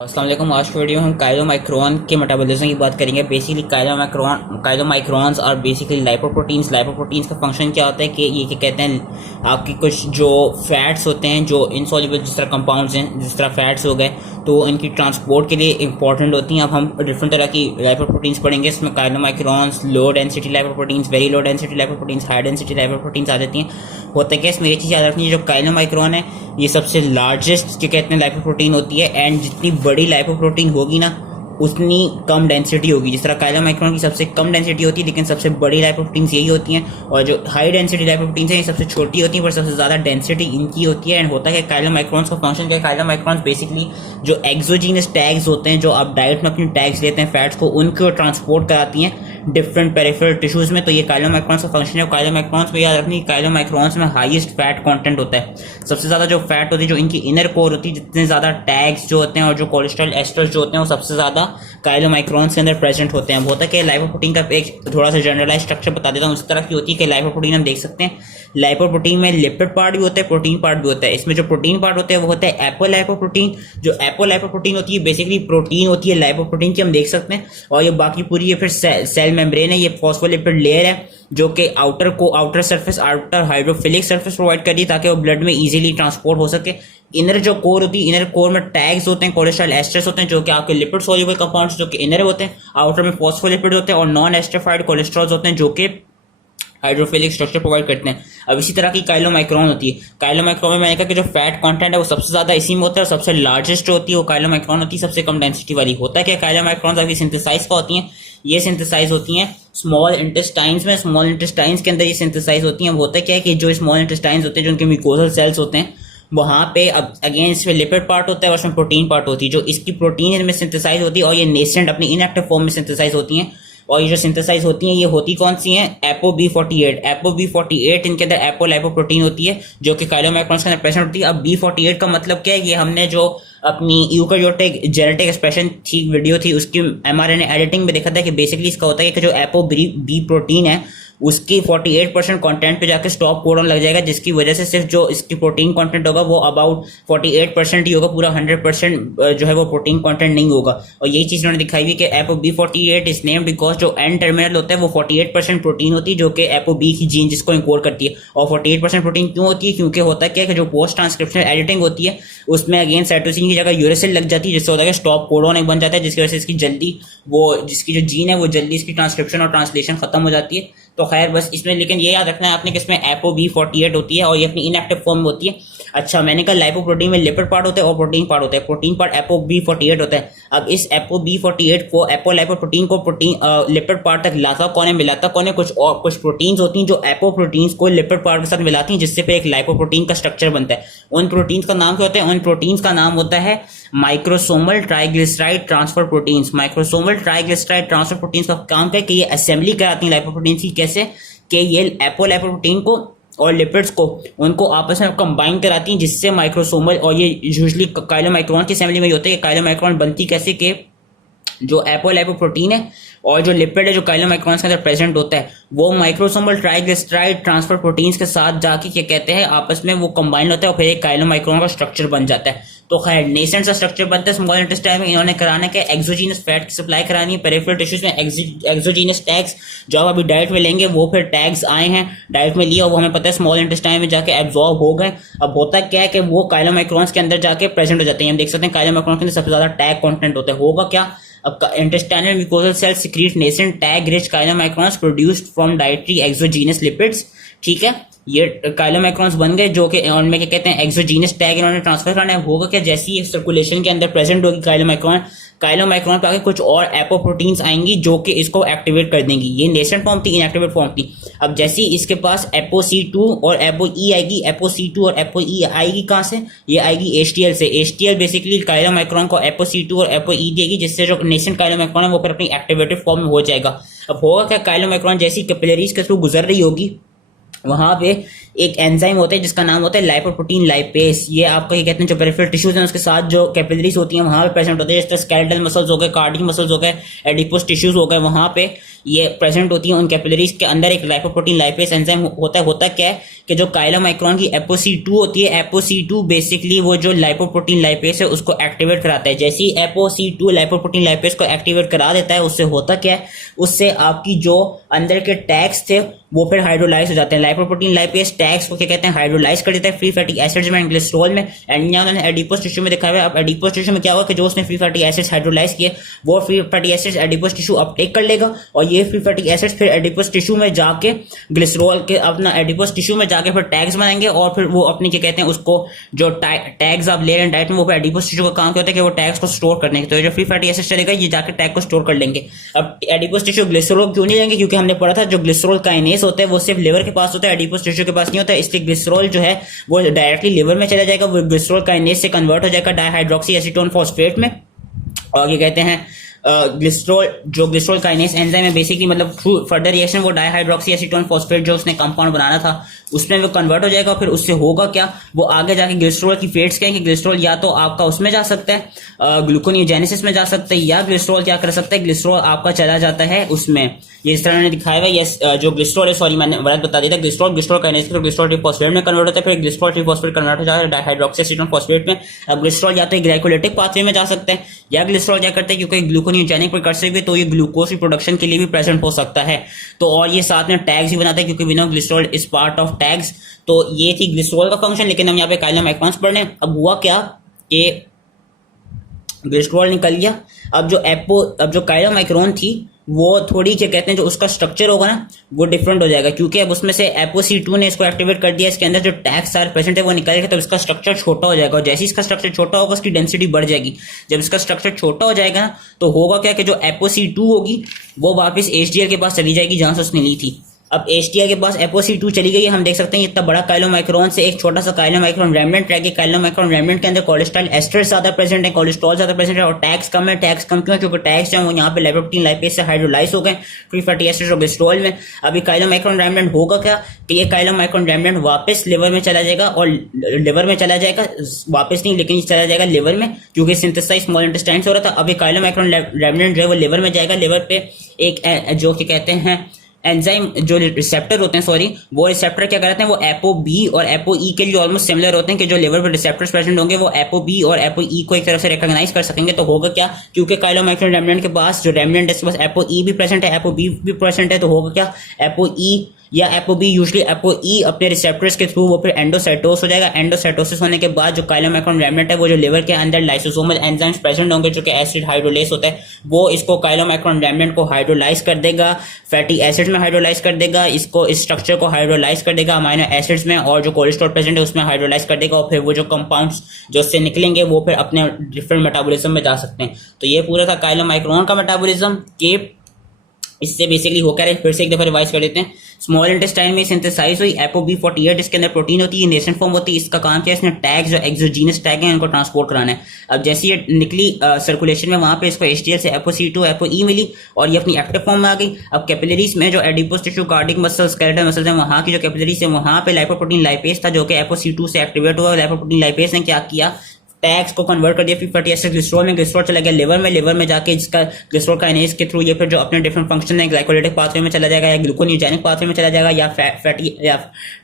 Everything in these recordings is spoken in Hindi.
अस्सलाम वालेकुम। आज की वीडियो में हम काइलोमाइक्रोन के मेटाबॉलिज्म की बात करेंगे। बेसिकली काइलोमाइक्रोन्स और बेसिकली लाइपोप्रोटीन्स का फंक्शन क्या होता है कि ये क्या कहते हैं, आपकी कुछ जो फैट्स होते हैं जो इनसॉल्युबल जिस तरह कंपाउंड्स हैं, जिस तरह फैट्स हो गए, तो इनकी ट्रांसपोर्ट के लिए इंपॉर्टेंट होती हैं। अब हम डिफरेंट तरह की लाइपोप्रोटीन्स पढ़ेंगे। इसमें chylomicrons, low density lipoproteins, very low density lipoproteins, high density lipoproteins आ जाती हैं। होता है क्या, इसमें ये चीज़ याद रखनी है, जो काइलोमाइक्रोन है ये सबसे लार्जेस्ट क्या कहते हैं लाइपोप्रोटीन होती है। एंड जितनी बड़ी लाइपोप्रोटीन होगी ना उतनी कम डेंसिटी होगी। जिस तरह काइलोमाइक्रोन की सबसे कम डेंसिटी होती है, लेकिन सबसे बड़ी लाइपोप्रोटीन्स यही होती हैं। और जो हाई डेंसिटी लाइपोप्रोटीन्स हैं ये सबसे छोटी होती हैं, पर सबसे ज़्यादा डेंसिटी इनकी होती है। एंड होता है कि काइलोमाइक्रोन्स का फंक्शन क्या है, काइलोमाइक्रोन्स बेसिकली जो एक्सोजीनस टैग्स होते हैं, जो आप डाइट में अपनी टैग्स लेते हैं फैट्स को, उनको ट्रांसपोर्ट कराती हैं डिफरेंट पेरिफेरल टिश्यूज में। तो ये काइलोमाइक्रोन्स का फंक्शन है। काइलोमाइक्रोन्स में याद रखनी, काइलोमाइक्रोन्स में हाईएस्ट फैट कंटेंट होता है। सबसे ज़्यादा जो फैट होती है, जो इनकी इनर कोर होती है, जितने ज़्यादा टैग्स जो होते हैं और जो कोलेस्ट्रॉल एस्टर्स जो होते हैं, वो सबसे ज़्यादा काइलोमाइक्रोन्स के अंदर प्रेजेंट होते हैं। होता है कि लाइपोप्रोटीन का एक थोड़ा सा जनरलाइज स्ट्रक्चर बता देता हूँ। उस तरह की होती है कि लाइपोप्रोटीन हम देख सकते हैं, लाइपोप्रोटीन में लिपिड पार्ट भी होता है, प्रोटीन पार्ट भी होता है। इसमें जो प्रोटीन पार्ट होता है वो होता है एपोलाइपोप्रोटीन। जो एपोलाइपोप्रोटीन होती है बेसिकली प्रोटीन होती है लाइपोप्रोटीन की, हम देख सकते हैं। और ये बाकी पूरी ये फिर सेल मेम्ब्रेन है, ये फॉस्फोलिपिड लेयर है जो कि outer surface, outer hydrophilic surface provide कर रही है ताकि वो ब्लड में इजीली ट्रांसपोर्ट हो सके। इनर जो कोर होती है, इनर कोर में टैग्स होते हैं, कोलेस्ट्रॉल एस्टर्स होते हैं जो कि आपके लिपिड सोल्यूबल कंपाउंड्स जो कि इनर होते हैं। आउटर में फॉस्फोलिपिड होते हैं और नॉन एस्टरिफाइड कोलेस्ट्रॉल्स होते हैं जो कि हाइड्रोफिलिक स्ट्रक्चर प्रोवाइड करते हैं। अब इसी तरह की काइलोमाइक्रोन होती है। काइलोमाइक्रोन में मैंने कहा कि जो फैट कंटेंट है वो सबसे ज्यादा इसी में होता है और सबसे लार्जेस्ट होती है वो काइलोमाइक्रोन होती है, सबसे कम डेंसिटी वाली। होता है क्या, काइलोमाइक्रोन अभी सिंथेसाइज का होती हैं, ये सिंथेसाइज होती हैं स्मॉल इंटेस्टाइन्स में। स्मॉल इंटेस्टाइन्स के अंदर ये सिंथेसाइज होती हैं। होता है क्या है कि जो स्मॉल इंटेस्टाइन्स होते हैं, जो उनके म्यूकोजल सेल्स होते हैं, वहां पे अब अगेन इसमें लिपिड पार्ट होता है और इसमें प्रोटीन पार्ट होती है। जो इसकी प्रोटीन इनमें सिंथेसाइज होती है और ये नेसेंट अपनी इनएक्टिव फॉर्म में सिंथेसाइज होती हैं। और ये जो सिंथेसाइज होती हैं ये होती कौन सी हैं, ApoB48। ApoB48 इनके अंदर एपोलाइपोप्रोटीन होती है जो कि काइलोमाइक्रोन्स के अंदर प्रेजेंट होती है। अब B48 का मतलब क्या है, ये हमने जो अपनी यूकेरियोटिक जेनेटिक एक्सप्रेशन थी वीडियो थी उसकी mRNA एडिटिंग में देखा था कि बेसिकली इसका होता है कि जो ApoB प्रोटीन है उसकी 48% कंटेंट पे जाके स्टॉप कोडॉन लग जाएगा, जिसकी वजह से सिर्फ जो इसकी प्रोटीन कंटेंट होगा वो अबाउट 48% ही होगा, पूरा 100% जो है वो प्रोटीन कंटेंट नहीं होगा। और यही चीज उन्होंने दिखाई हुई कि ApoB48 इज नेम्ड बिकॉज जो एंड टर्मिनल होता है वो 48% प्रोटीन होती है जो कि ApoB की जीन जिसको इनकोड करती है। और 48% प्रोटीन क्यों होती है, क्योंकि होता है क्या कि जो पोस्ट ट्रांसक्रिप्शन एडिटिंग होती है उसमें अगेन साइटोसिन की जगह यूरेसिल लग जाती है, जिससे होता है स्टॉप कोडॉन एक बन जाता है, जिसकी वजह से इसकी जल्दी वो जिसकी जो जीन है वो जल्दी इसकी ट्रांसक्रिप्शन और ट्रांसलेशन खत्म हो जाती है। तो खैर बस इसमें लेकिन ये याद रखना है आपने कि इसमें ApoB48 होती है और ये अपनी इनएक्टिव फॉर्म में होती है। अच्छा, मैंने कहा लाइपोप्रोटीन में लिपिड पार्ट होता है और प्रोटीन पार्ट होता है। प्रोटीन पार्ट ApoB48 होता है। अब इस ApoB48 को, एपोलाइपोप्रोटीन को प्रोटीन लिपिड पार्ट तक लाता कौन है, मिलाता कौन है, कुछ प्रोटीन्स होती हैं जो एपोप्रोटीन्स को लिपिड पार्ट के साथ मिलाती हैं, जिससे फिर एक लाइपोप्रोटीन का स्ट्रक्चर बनता है। उन प्रोटीन्स का नाम क्या होता है, उन प्रोटीन्स का नाम होता है microsomal triglyceride transfer proteins. Microsomal triglyceride transfer proteins का काम क्या है कि ये असेंबली कराती हैं लाइपोप्रोटीन्स की। कैसे कि ये एपोलाइपोप्रोटीन को और लिपिड्स को उनको आपस में कंबाइन कराती हैं, जिससे माइक्रोसोमल, और ये यूजुअली काइलोमाइक्रोन की असेंबली में होता है। काइलोमाइक्रोन बनती कैसे कि जो एपोलाइपोप्रोटीन है और जो लिपिड है जो काइलोमाइक्रोन्स के अंदर प्रेजेंट होता है वो माइक्रोसोमल ट्राइग्लिसराइड ट्रांसफर प्रोटीन्स के साथ जाके क्या कहते हैं आपस में वो कंबाइन होता है और फिर एक काइलोमाइक्रोन का स्ट्रक्चर बन जाता है। तो खैर नेसेंट सा स्ट्रक्चर बनता है स्मॉल इंटेस्टाइन में। इन्होंने कराना क्या, एक्सोजीनस फैट की सप्लाई करानी है पेरिफेरल टिश्यूज में। एक्सोजीनस टैग्स जो आप अभी डाइट में लेंगे वो फिर टैग्स आए हैं डाइट में लिया, वो हमें पता है स्मॉल इंटेस्टाइन में जाके एब्जॉर्ब हो गए। अब होता क्या है कि वो काइलोमाइक्रोन्स के अंदर जाके प्रेजेंट हो जाते हैं। हम देख सकते हैं काइलोमाइक्रोन के अंदर सबसे ज्यादा टैग कंटेंट होता है। होगा क्या, अब intestinal mucosal cell secrete nascent TAG rich chylomicrons produced from dietary exogenous lipids. ठीक है, ये काइलोमाइक्रोन्स बन गए जो कि उनमें क्या कहते हैं एक्सोजीनस टैग इन्होंने ट्रांसफर करना है। होगा क्या, जैसे ही सर्कुलेशन के अंदर प्रेजेंट होगी काइलोमाइक्रोन पे आगे कुछ और एपोप्रोटीन्स आएंगी जो कि इसको एक्टिवेट कर देंगी। ये नेसेंट फॉर्म थी, इनएक्टिवेट फॉर्म थी। अब जैसे ही इसके पास ApoC2 और ApoE आएगी, ApoC2 और ApoE आएगी कहाँ से, ये आएगी HTL से। HTL बेसिकली काइलोमाइक्रोन को ApoC2 और ApoE देगी, जिससे जो नेसेंट काइलोमाइक्रोन है वो फिर अपनी एक्टिवेटेड फॉर्म में हो जाएगा। अब होगा क्या, काइलोमाइक्रोन जैसी कैपिलरीज के थ्रू गुजर रही होगी वहां पे एक एंजाइम होता है जिसका नाम होता है लाइपोप्रोटीन लाइपेस। ये आपको ये कहते हैं जो पेरिफेरल टिश्यूज हैं उसके साथ जो कैपिलरीज होती हैं वहां पे प्रेजेंट होते हैं, जैसे स्केलेटल मसल्स हो गए, कार्डियक मसल्स हो गए, एडिपोस टिश्यूज हो गए, वहां पे ये प्रेजेंट होती है। उन कैपिलरीज के अंदर एक लाइपोप्रोटीन लाइपेस एंजाइम होता है। होता क्या है कि जो काइलोमाइक्रोन की ApoC2 होती है, ApoC2 बेसिकली वो जो लाइपोप्रोटीन लाइपेज है उसको एक्टिवेट कराता है। जैसे ही ApoC2 लाइपोप्रोटीन लाइपेज को एक्टिवेट करा देता है, उससे होता क्या है, उससे आपकी जो अंदर के टैग्स थे वो फिर हाइड्रोलाइज हो जाते हैं। लाइपोप्रोटीन लाइपेज टैग्स को क्या कहते हैं, हाइड्रोलाइज कर देता है फ्री फैटी एसिड्स में, ग्लिसरॉल में। एंड यहाँ उन्होंने एडिपोस टिश्यू में दिखाया हुआ है। अब एडिपोस टिश्यू में क्या होगा कि जो उसने फ्री फैटी एसिड्स हाइड्रोलाइज किए वो free fatty acids adipose tissue Uptake कर लेगा, और ये फ्री फैटी एसिड्स फिर एडिपोस टिश्यू में जाके ग्लिसरॉल के अपना एडिपोस टिश्यू में जाके फिर टैग्स बनाएंगे, और फिर वो अपनी क्या कहते हैं उसको जो टैग्स आप ले रहे हैं डाइट में, वो एडिपोस टिश्यू का काम क्या होता है कि वो टैग्स को स्टोर करने के। तो जो फ्री फैटी एसिड्स चलेगा ये जाके टैग को स्टोर कर लेंगे। अब एडिपोस टिश्यू ग्लिसरॉल क्यों नहीं लेंगे, क्योंकि हमने पढ़ा था जो ग्लिसरॉल काइनेज होता है वो सिर्फ लिवर के पास होता है, एडिपोस टिश्यू के पास नहीं होता है। इसलिए ग्लिसरॉल जो है वो डायरेक्टली लिवर में चला जाएगा, वो ग्लिसरॉल काइनेज से कन्वर्ट हो जाएगा डाइहाइड्रोक्सी एसीटोन फॉस्फेट में। और ये कहते हैं ग्लिसरॉल काइनेज एंजाइम है बेसिकली, मतलब थ्रू फर्दर रिएक्शन वो डाइहाइड्रोक्सी एसीटोन फॉस्फेट जो उसने कंपाउंड बनाना था उसमें वो कन्वर्ट हो जाएगा। फिर उससे होगा क्या, वो आगे जाके ग्लिसरॉल की फेट्स कहेंगे। ग्लिसरॉल या तो आपका उसमें जा सकता है ग्लूकोनियोजेनेसिस में जा सकता है, या ग्लिसरॉल क्या कर सकता है, ग्लिसरॉल आपका चला जाता है उसमें, ये इस तरह ने दिखाया हुआ है। जो ग्लिसरॉल है, सॉरी मैंने गलत बता दिया था, ग्लिसरॉल काइनेज फिर ग्लिसरॉल ट्रिफॉस्फेट में कन्वर्ट होता है, फिर ग्लिसरॉल ट्रिफॉस्फेट कन्वर्ट हो जाता है डाइहाइड्रोक्सी एसीटोन फॉस्फेट में। अब ग्लिसरॉल या तो ग्लाइकोलिटिक पाथवे में जा सकते हैं, या ग्लिसरॉल क्या करते हैं क्योंकि ग्लूकोनियोजेनिक प्रिकर्सर भी, तो ये ग्लूकोज की प्रोडक्शन के लिए भी प्रेजेंट हो सकता है। तो और ये साथ में टैग्स भी बनाता है क्योंकि we know glycerol is part of TAGs. तो ये थी ग्लिसरॉल का फंक्शन। लेकिन हम यहाँ पे काइलोमाइक्रोन्स पढ़ रहे हैं। अब हुआ क्या कि ग्लिसरॉल निकल गया। अब जो काइलोमाइक्रोन थी वो थोड़ी क्या कहते हैं जो उसका स्ट्रक्चर होगा ना वो डिफरेंट हो जाएगा, क्योंकि अब उसमें से ApoC2 ने इसको एक्टिवेट कर दिया, इसके अंदर जो टैग्स सारे प्रेजेंट है वो निकलेगा, तो इसका स्ट्रक्चर छोटा हो जाएगा। और जैसे इसका स्ट्रक्चर छोटा होगा उसकी डेंसिटी बढ़ जाएगी। जब इसका स्ट्रक्चर छोटा हो जाएगा ना तो होगा क्या कि जो ApoC2 होगी वो वापस HDL के पास चली जाएगी जहां से उसने ली थी। अब HDL के पास ApoC2 चली गई है। हम देख सकते हैं इतना बड़ा काइलोमाइक्रोन से एक छोटा सा काइलोमाइक्रोन रेमनेंट रह गया। काइलोमाइक्रोन रेमनेंट के अंदर कोलेस्ट्रॉल एस्टर ज्यादा प्रेजेंट है, कोलेस्ट्रॉल ज्यादा प्रेजेंट है, और टैग्स कम है। टैग्स कम क्यों है, क्योंकि टैग्स जो है वो यहाँ पे लाइपोप्रोटीन लाइपेज से हाइड्रोलाइज हो गए फ्री फैटी एसिड्स और ग्लिसरॉल में। अभी काइलोमाइक्रोन रेमनेंट होगा क्या कि ये काइलोमाइक्रोन रेमनेंट वापस लिवर में चला जाएगा, और लिवर में चला जाएगा, वापस नहीं लेकिन चला जाएगा लिवर में, क्योंकि सिंथेसाइज स्मॉल इंटेस्टाइन से हो रहा था। अभी काइलोमाइक्रोन रेमनेंट जो है वो लिवर में जाएगा। लिवर पे एक जो क्या कहते हैं एंजाइम जो रिसेप्टर होते हैं, सॉरी वो रिसेप्टर क्या करते हैं, वो ApoB और ApoE के लिए ऑलमोस्ट सिमिलर होते हैं कि जो लिवर पर रिसेप्टर्स प्रेजेंट होंगे वो ApoB और ApoE को एक तरफ से रिकॉग्नाइज कर सकेंगे। तो होगा क्या, क्योंकि काइलोमाइक्रोन रेमनेंट के पास जो रेमनेंट है इसके पास ApoE भी प्रेजेंट है, ApoB भी प्रेजेंट है, तो होगा क्या ApoE या ApoB, यूजुअली ApoE अपने रिसेप्टर्स के थ्रू वो फिर एंडोसाइटोस हो जाएगा। एंडोसाइटोसिस होने के बाद जो काइलोमाइक्रोन रेमनेंट है वो जो लिवर के अंदर लाइसोसोमल एंजाइम्स प्रेजेंट होंगे जो कि एसिड हाइड्रोलेस होता है, वो इसको काइलोमाइक्रोन रेमनेंट को हाइड्रोलाइज कर देगा, फैटी एसिड्स में हाइड्रोलाइज कर देगा, इसको इस स्ट्रक्चर को हाइड्रोलाइज कर देगा अमाइनो एसिड्स में, और जो कोलेस्ट्रॉल प्रेजेंट है उसमें हाइड्रोलाइज कर देगा, और फिर वो जो कंपाउंड्स जो उससे निकलेंगे वो फिर अपने डिफरेंट मेटाबॉलिज्म में जा सकते हैं। तो ये पूरा था काइलोमाइक्रोन का मेटाबॉलिज्म के इससे बेसिकली हो क्या रहा है, फिर से एक दफा रिवाइज कर देते हैं। स्मॉल इंटेस्टाइन में सिंथेसाइज हुई ApoB48, इसके अंदर प्रोटीन होती है, नेसेंट फॉर्म होती है। इसका काम क्या है, इसने टैग जो एक्सोजीनस टैग है इनको ट्रांसपोर्ट कराना है। अब जैसे ये निकली सर्कुलेशन में वहां पे इसको HDL से ApoC2 ApoE मिली और ये अपनी एक्टिव फॉर्म में आ गई। अब कैपिलरीज में जो adipose tissue, cardiac muscles, skeletal muscles हैं, वहां की जो कैपिलरीज है वहां पे लाइपोप्रोटीन लाइपेज था जो कि ApoC2 से एक्टिवेट हुआ। लाइपोप्रोटीन लाइपेज ने क्या किया, टैग्स को कन्वर्ट कर दिया फ्री फैटी एसिड ग्लिसरॉल में। ग्लिसरॉल चला गया लिवर में जाके जिसका ग्लिसरॉल काइनेज के थ्रू ये फिर जो अपने डिफरेंट फंक्शन है ग्लाइकोलिटिक पाथवे में चला जाएगा, या ग्लूकोनियोजेनिक पाथवे में चला जाएगा, या फैटी या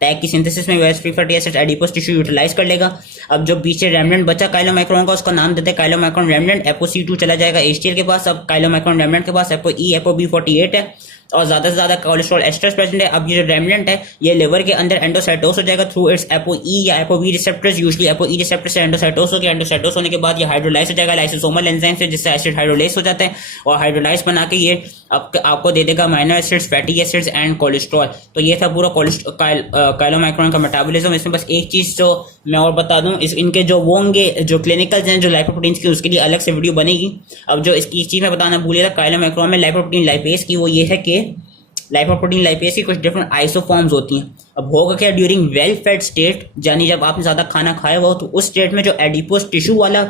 टैग की सिंथेसिस में free fatty acid adipose tissue utilise कर लेगा। अब जो पीछे रेमनेंट बचा काइलोमाइक्रोन का उसका नाम देते हैं काइलोमाइक्रोन रेमनेंट। ApoC2 चला जाएगा HDL के पास। अब काइलोमाइक्रोन रेमनेंट के पास ApoE ApoB48 है और ज्यादा से ज्यादा कोलेस्ट्रॉल एस्टर्स प्रेजेंट है। अब ये जो रेमनेंट है ये लिवर के अंदर एंडोसाइटोस हो जाएगा थ्रू इट्स ApoE या ApoB receptors. Usually ApoE receptor से एंडोसाइटोस हो गया, एंडोसाइटोस होने के बाद ये हाइड्रोलाइज हो जाएगा लाइसोसोमल एंजाइम से, जिससे एसिड हाइड्रोलेस हो जाता है, और हाइड्रोलाइज बना के ये आपको दे देगा amino acids, fatty acids and cholesterol. तो ये था पूरा काइलोमाइक्रोन का मेटाबॉलिज्म। इसमें बस एक चीज जो मैं और बता दूं, इनके जो वो होंगे जो क्लिनिकल्स हैं जो लाइपोप्रोटीन्स की, उसके लिए अलग से वीडियो बनेगी। अब जो इसकी चीज मैं बताना भूल गया था काइलोमाइक्रोन में लाइपोप्रोटीन लाइपेज की, वो ये है कि लाइपोप्रोटीन लाइपेज की कुछ डिफरेंट आइसोफॉर्म्स होती हैं। अब होगा क्या, ड्यूरिंग वेल फेड स्टेट, यानी जब आपने ज्यादा खाना खाया हुआ हो तो उस स्टेट में जो एडिपोस टिश्यू वाला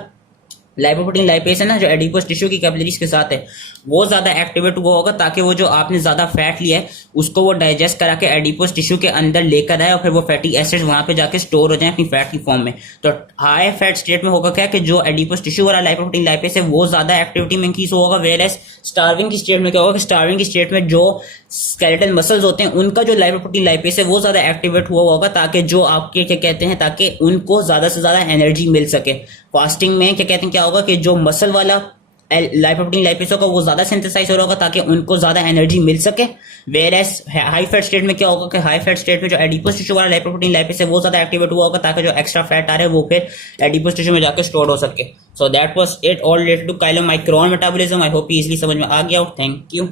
लाइपोप्रोटीन लाइपेज है ना जो एडिपोस टिश्यू की कैपिलरीज के साथ है, वो ज्यादा एक्टिवेट हुआ होगा ताकि वो जो आपने ज्यादा फैट लिया है उसको वो डाइजेस्ट करा के एडिपोस टिश्यू के अंदर लेकर आए और फिर वो फैटी एसिड्स वहां पे जाके स्टोर हो जाए अपनी फैट की फॉर्म में। तो हाई फैट स्टेट में होगा क्या कि जो एडिपोस टिश्यू वाला लाइपोप्रोटीन लाइपेज है वो ज्यादा एक्टिविटी में इंक्रीज होगा, वेयर एज स्टार्विंग की स्टेट में क्या होगा कि स्टार्विंग की स्टेट में जो स्केलेटल मसल्स होते हैं उनका जो लाइपोप्रोटीन लाइपेज है वो ज्यादा एक्टिवेट हुआ होगा ताकि जो आपके क्या कहते हैं ताकि उनको ज्यादा से ज्यादा एनर्जी मिल सके। फास्टिंग में क्या कहते हैं क्या होगा कि जो मसल वाला लाइपोप्रोटीन लाइपेज होगा वो ज्यादा सिंथेसाइज हो रहा होगा ताकि उनको ज्यादा एनर्जी मिल सके। Whereas high fat state में क्या होगा कि हाई फैट स्टेट में जो एडिपोस टिश्यू वाला लाइपोप्रोटीन लाइपेज है वो ज्यादा एक्टिवेट हुआ होगा ताकि जो एक्स्ट्रा फैट आ रहा है वो फिर एडिपोस टिश्यू में जाकर स्टोर हो सके। So that was it all related to chylomicron metabolism. I hope easily समझ में आ गया हो। Thank you.